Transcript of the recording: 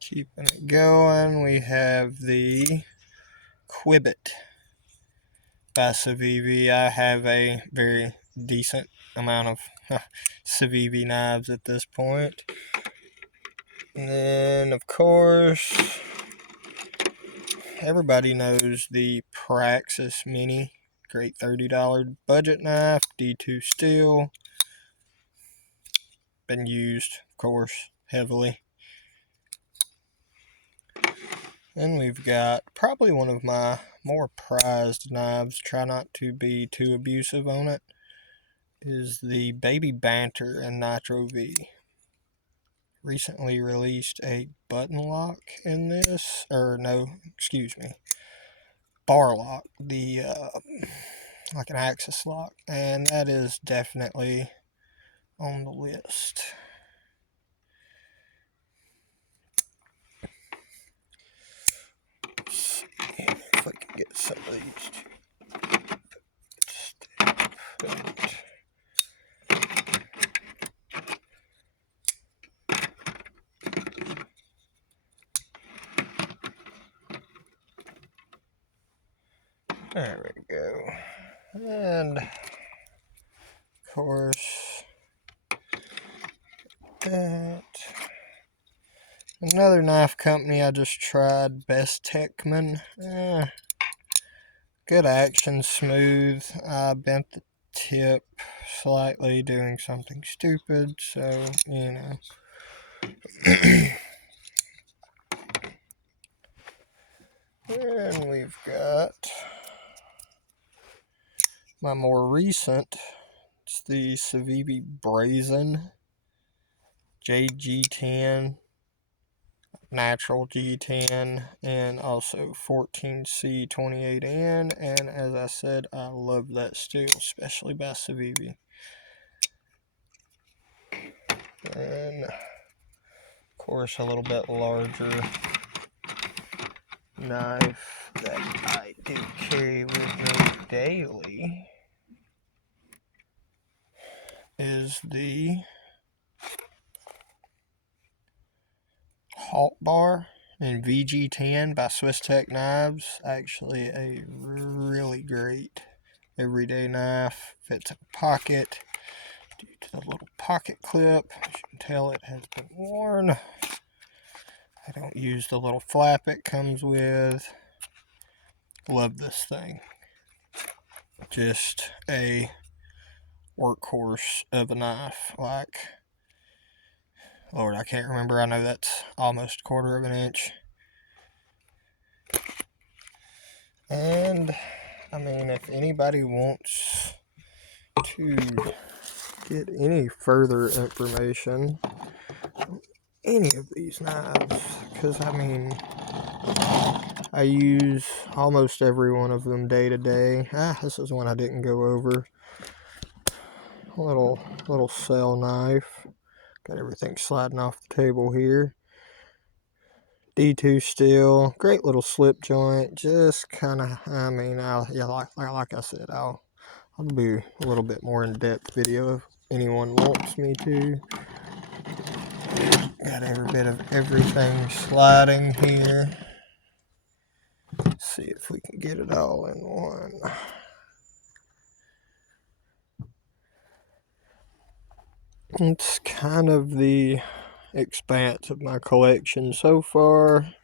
Keeping it going, we have the Quibbit by Civivi. I have a very decent amount of Civivi knives at this point. And then, of course, everybody knows the Praxis Mini. Great $30 budget knife, D2 steel. Been used, of course, heavily. Then we've got probably one of my more prized knives, try not to be too abusive on it, is the Baby Banter in Nitro V. Recently released a button lock in this, or no, excuse me, bar lock, the like an axis lock, and that is definitely on the list. Let's see if we can get some of these two. There we go. And of course, that. Another knife company I just tried, Best Techman. Good action, smooth. I bent the tip slightly doing something stupid, so, you know. And we've got my more recent, it's the Civivi Brazen JG10, natural G10, and also 14C28N, and as I said, I love that steel, especially by Civivi. And of course a little bit larger knife that I do carry with me daily is the Halt Bar in VG10 by Swisstech Knives. Actually a really great everyday knife. Fits in a pocket due to the little pocket clip. As you can tell, it has been worn. I don't use the little flap it comes with. Love this thing. Just a workhorse of a knife. Like, Lord, I can't remember. I know that's almost a quarter of an inch. And I mean, if anybody wants to get any further information on any of these knives, because I mean, I use almost every one of them day to day. This is one I didn't go over. Little cell knife. Got everything sliding off the table here. D2 steel, great little slip joint. Just kind of, I mean, like I said, I'll do a little bit more in-depth video if anyone wants me to. Got every bit of everything sliding here. Let's see if we can get it all in one. It's kind of the expanse of my collection so far.